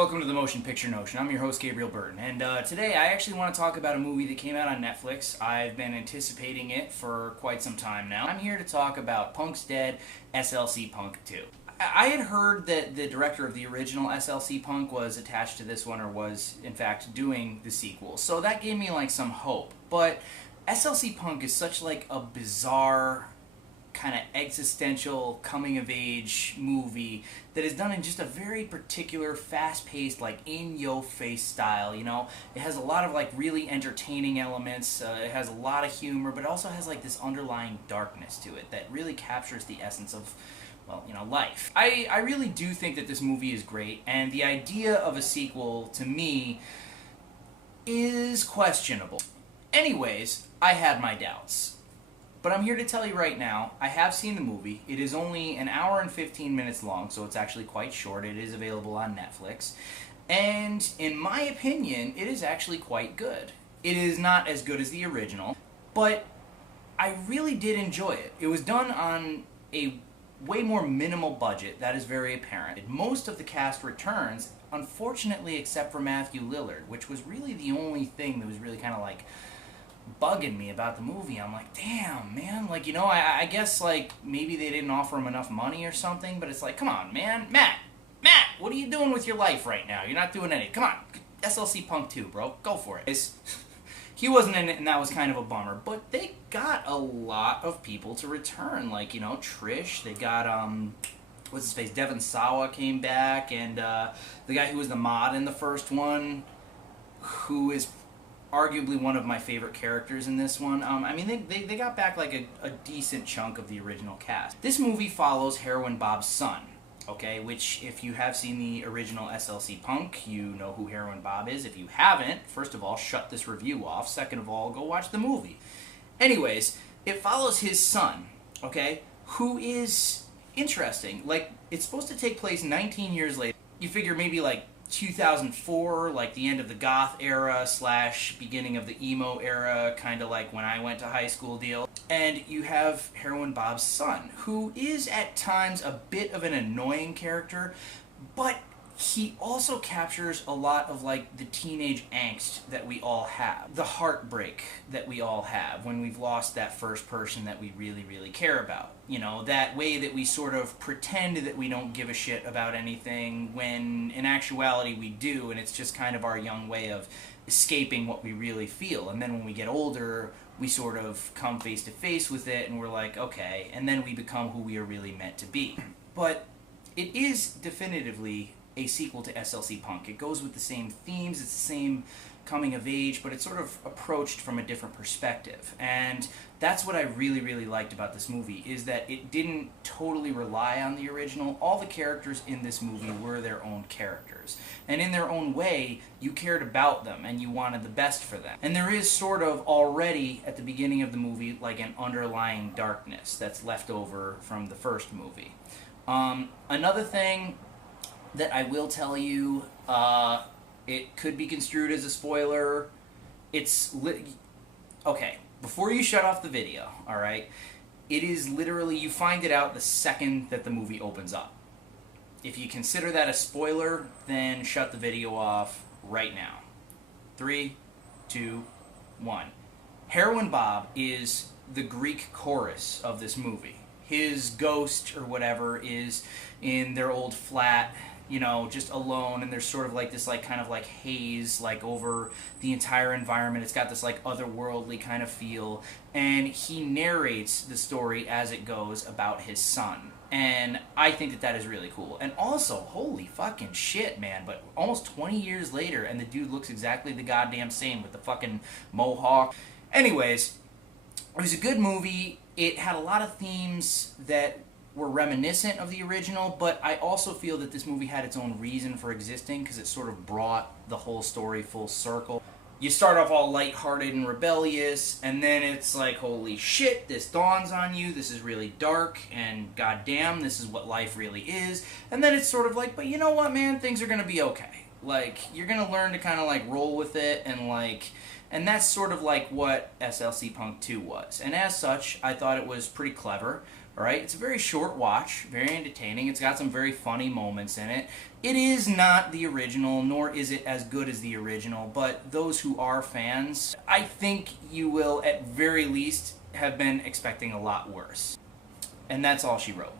welcome to the Motion Picture Notion. I'm your host, Gabriel Burton, and today I actually want to talk about a movie that came out on Netflix. I've been anticipating it for quite some time now. I'm here to talk about Punk's Dead, SLC Punk 2. I had heard that the director of the original SLC Punk was attached to this one, or was, in fact, doing the sequel, so that gave me, like, some hope. But SLC Punk is such, like, a bizarre kind of existential coming-of-age movie that is done in just a very particular fast-paced, like, in-your-face style, you know? It has a lot of, like, really entertaining elements, it has a lot of humor, but it also has, like, this underlying darkness to it that really captures the essence of, well, you know, life. I really do think that this movie is great, and the idea of a sequel, to me, is questionable. Anyways, I had my doubts. But I'm here to tell you right now, I have seen the movie. It is only an hour and 15 minutes long, so it's actually quite short. It is available on Netflix. And in my opinion, it is actually quite good. It is not as good as the original, but I really did enjoy it. It was done on a way more minimal budget, that is very apparent. Most of the cast returns, unfortunately except for Matthew Lillard, which was really the only thing that was really kind of like bugging me about the movie. I'm like, damn, man, like, you know, I guess, like, maybe they didn't offer him enough money or something, but it's like, come on, man, Matt, what are you doing with your life right now? You're not doing anything. Come on, SLC Punk 2, bro, go for it. He wasn't in it, and that was kind of a bummer, but they got a lot of people to return, like, you know, Trish, they got, what's his face, Devon Sawa came back, and the guy who was the mod in the first one, who is arguably one of my favorite characters in this one. I mean, they got back like a decent chunk of the original cast. This movie follows Heroin Bob's son, okay, which if you have seen the original SLC Punk, you know who Heroin Bob is. If you haven't, first of all, shut this review off. Second of all, go watch the movie. Anyways, it follows his son, okay, who is interesting. Like, it's supposed to take place 19 years later. You figure maybe like 2004, like the end of the goth era / beginning of the emo era, kind of like when I went to high school deal. And you have Heroin Bob's son, who is at times a bit of an annoying character, but he also captures a lot of like the teenage angst that we all have, the heartbreak that we all have when we've lost that first person that we really, really care about. You know, that way that we sort of pretend that we don't give a shit about anything when in actuality we do, and it's just kind of our young way of escaping what we really feel. And then when we get older, we sort of come face to face with it and we're like, okay, and then we become who we are really meant to be. But it is definitively a sequel to SLC Punk. It goes with the same themes, it's the same coming of age, but it's sort of approached from a different perspective. And that's what I really, really liked about this movie, is that it didn't totally rely on the original. All the characters in this movie were their own characters. And in their own way, you cared about them and you wanted the best for them. And there is sort of already, at the beginning of the movie, like an underlying darkness that's left over from the first movie. Another thing that I will tell you, it could be construed as a spoiler. Okay, before you shut off the video, alright, it is literally, you find it out the second that the movie opens up. If you consider that a spoiler, then shut the video off right now. 3, 2, 1. Heroin Bob is the Greek chorus of this movie. His ghost, or whatever, is in their old flat, you know, just alone, and there's sort of like this, like, kind of like haze, like, over the entire environment. It's got this, like, otherworldly kind of feel, and he narrates the story as it goes about his son. And I think that that is really cool. And also, holy fucking shit, man, but almost 20 years later, and the dude looks exactly the goddamn same with the fucking mohawk. Anyways, it was a good movie. It had a lot of themes that were reminiscent of the original, but I also feel that this movie had its own reason for existing, because it sort of brought the whole story full circle. You start off all lighthearted and rebellious, and then it's like, holy shit, this dawns on you, this is really dark, and goddamn, this is what life really is. And then it's sort of like, but you know what, man, things are gonna be okay. Like, you're gonna learn to kind of like roll with it, and like, and that's sort of like what SLC Punk 2 was. And as such, I thought it was pretty clever. Alright, it's a very short watch, very entertaining. It's got some very funny moments in it. It is not the original, nor is it as good as the original, but those who are fans, I think you will at very least have been expecting a lot worse. And that's all she wrote.